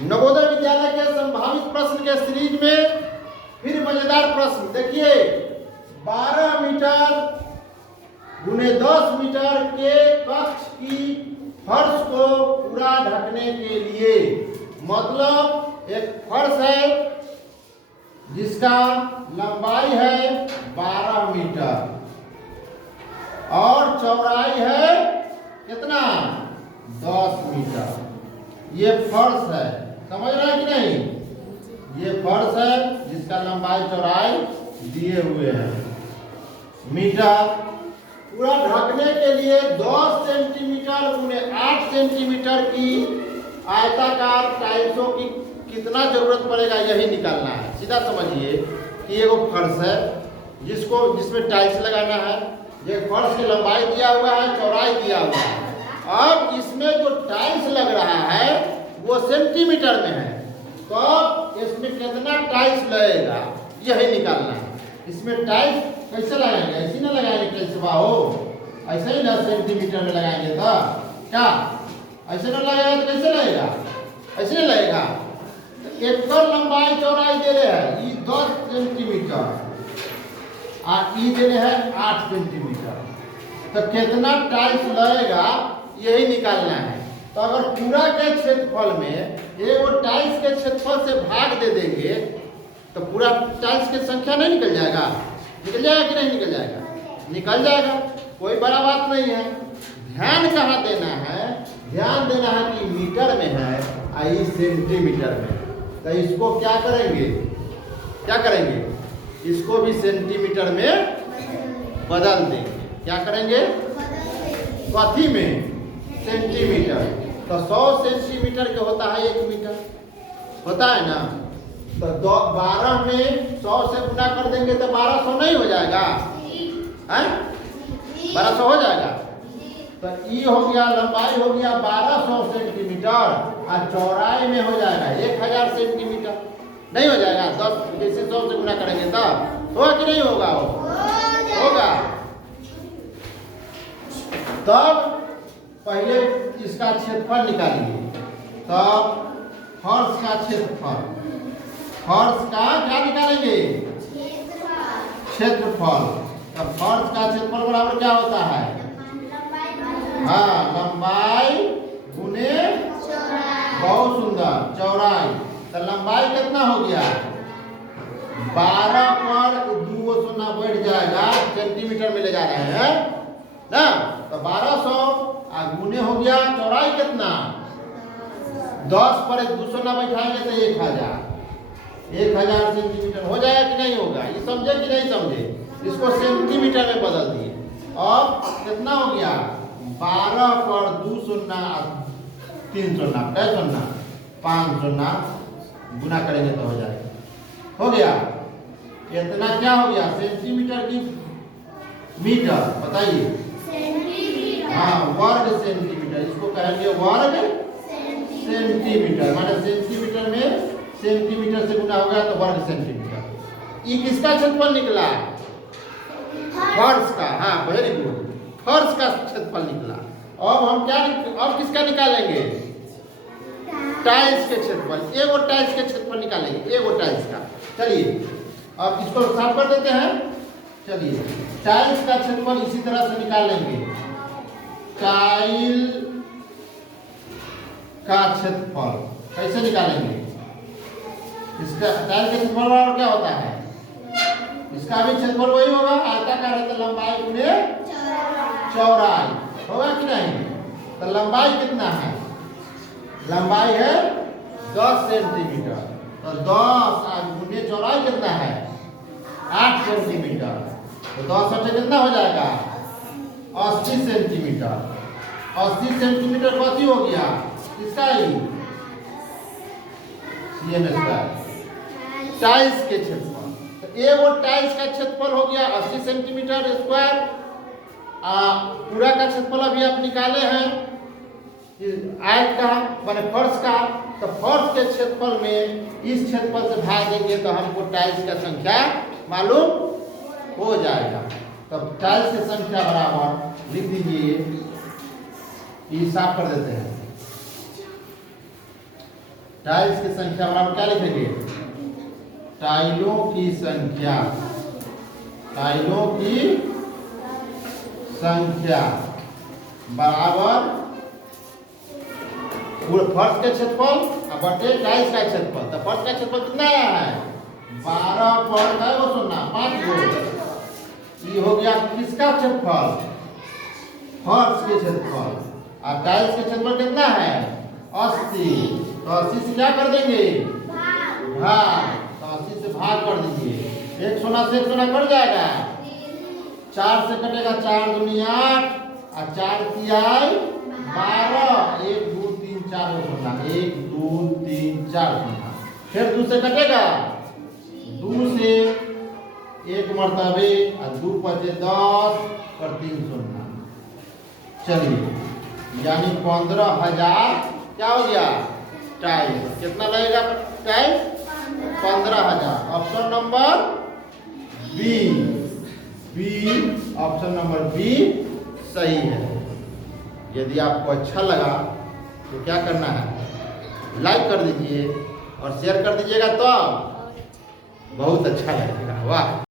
नवोदय विद्यालय के संभावित प्रश्न के सीरीज में फिर मजेदार प्रश्न देखिए। 12 मीटर गुने 10 मीटर के कक्ष की फर्श को पूरा ढकने के लिए, मतलब एक फर्श है जिसका लंबाई है 12 मीटर और चौड़ाई है कितना 10 मीटर। ये फर्श है, समझ रहे हैं कि नहीं। ये फर्श है जिसका लंबाई चौड़ाई दिए हुए हैं मीटर। पूरा ढकने के लिए 10 सेंटीमीटर गुने 8 सेंटीमीटर की आयताकार टाइल्सों की कितना जरूरत पड़ेगा, यही निकालना है। सीधा समझिए कि ये वो फर्श है जिसमें टाइल्स लगाना है। ये फर्श की लंबाई दिया हुआ है, चौड़ाई दिया हुआ है। अब इसमें जो टाइल्स लग रहा है वो सेंटीमीटर में है, तो इसमें कितना टाइल्स लगेगा यही निकालना है। इसमें टाइल्स कैसे लगाएंगे, ऐसे ना लगाएंगे टाइल्स बाहो, ऐसे ही ना सेंटीमीटर में लगाएंगे तो क्या ऐसे ना लगाएगा तो कैसे लगेगा, ऐसे नहीं लगेगा। तो एक लंबाई चौड़ाई दे रहे हैं ये 10 सेंटीमीटर और ये दे रहे हैं 8 सेंटीमीटर, तो कितना टाइल्स लगेगा यही निकालना है। तो अगर पूरा के क्षेत्रफल में ये वो टाइल्स के क्षेत्रफल से भाग दे देंगे तो पूरा टाइल्स की संख्या नहीं निकल जाएगा, निकल जाएगा कि नहीं निकल जाएगा, निकल जाएगा। कोई बड़ा बात नहीं है। ध्यान कहाँ देना है, ध्यान देना है कि मीटर में है और ये सेंटीमीटर में। तो इसको क्या करेंगे, क्या करेंगे, इसको भी सेंटीमीटर में बदल देंगे। क्या करेंगे, कथी में, सेंटीमीटर। तो 100 सेंटीमीटर के होता है 1 मीटर, होता है ना। तो 12 में 100 से गुना कर देंगे तो 1200 नहीं हो जाएगा, है 1200 हो जाएगा। तो ई हो गया, लंबाई हो गया 1200 सेंटीमीटर और चौड़ाई में हो जाएगा 1000 सेंटीमीटर। नहीं हो जाएगा, 10 जैसे 100 से गुना करेंगे तब होगा कि नहीं होगा, होगा। तब पहले इसका क्षेत्रफल निकालिए। तब फर्श का क्षेत्रफल, फर्श का क्या निकालेंगे, क्षेत्रफल। तब फर्श का क्षेत्रफल बराबर क्या होता है, हाँ लंबाई गुने बहुत सुंदर चौड़ाई। तो लंबाई कितना हो गया, 12 पर 2 सुना बढ़ जाएगा, सेंटीमीटर में ले जा रहे हैं ना। तो 1200 गुने हो गया, चौड़ाई कितना 10 पर 200 ना बैठाएंगे तो 1000 सेंटीमीटर हो जाएगा कि नहीं होगा। ये समझे कि नहीं समझे, इसको सेंटीमीटर में बदल दिए। अब कितना हो गया, 12 पर 2 सुना 3 सुना 5 सुना 5 सुना गुना करेंगे तो हो जाएगा, हो गया। इतना क्या हो गया, सेंटीमीटर की मीटर, बताइए। हाँ वर्ग सेंटीमीटर, इसको कहेंगे वर्ग सेंटीमीटर। माने सेंटीमीटर में सेंटीमीटर से गुना हो गया तो वर्ग सेंटीमीटर। ये किसका क्षेत्रफल निकला, फर्श का, हाँ वेरी गुड, फर्श का क्षेत्रफल निकला। अब हम क्या, अब किसका निकालेंगे, टाइल्स के क्षेत्रफल। एगो टाइल्स के क्षेत्रफल निकालेंगे, एगो टाइल्स का। चलिए अब इसको साफ कर देते हैं। चलिए टाइल्स का क्षेत्रफल इसी तरह से निकालेंगे। टाइल का क्षेत्रफल कैसे निकालेंगे, इसका टाइल का क्षेत्रफल और क्या होता है, इसका भी क्षेत्रफल वही होगा, आयताकार है तो लंबाई गुने चौड़ाई होगा कि नहीं। तो लंबाई कितना है, लंबाई है 10 सेंटीमीटर, तो 10 गुने चौड़ाई कितना है 8 सेंटीमीटर। तो 10 से कितना हो जाएगा 80 सेंटीमीटर। 80 सेंटीमीटर कथी हो गया, इसका ही टाइल्स के क्षेत्रफल। तो एगो टाइल्स का क्षेत्रफल हो गया 80 सेंटीमीटर स्क्वायर। पूरा का क्षेत्रफल अभी आप निकाले हैं आयत का, माने फर्श का। तो फर्श के क्षेत्रफल में इस क्षेत्रफल से भाग देंगे तो हमको टाइल्स का संख्या मालूम हो जाएगा। तब टाइल्स की संख्या बराबर लिख दीजिए, ये साफ कर देते हैं। टाइल्स की संख्या बराबर क्या लिखेंगे? टाइलों की संख्या, टाइलों की संख्या बराबर पूरे फर्श के क्षेत्रफल और बटे टाइल्स का क्षेत्रफल। तो फर्श का क्षेत्रफल कितना आया है? 12 पर है वो सुनना 5 गो। ये हो गया किसका क्षेत्रफल? फर्श के क्षेत्रफल। और टाइल्स के क्षेत्रफल कितना है? 80। तो 80 से क्या कर देंगे? भाग। तो 80 से भाग कर दीजिए। एक सोना से एक सोना कट जाएगा, 4 से कटेगा, 4 दूनी 8 और 4 तिहाई 12। 1 2 3 4 हो सोना, 1 2 3 4 सोना। फिर 2 से कटेगा, 2 से 1 मरतबे और 2 पचे 10 और 3 सोना। चलिए यानी 15,000 क्या हो गया? टाइल्स। कितना लगेगा tiles? 15,000। Option number B, option number B सही है। यदि आपको अच्छा लगा तो क्या करना है? लाइक कर दीजिए और शेयर कर दीजिएगा तो बहुत अच्छा लगेगा। वाह।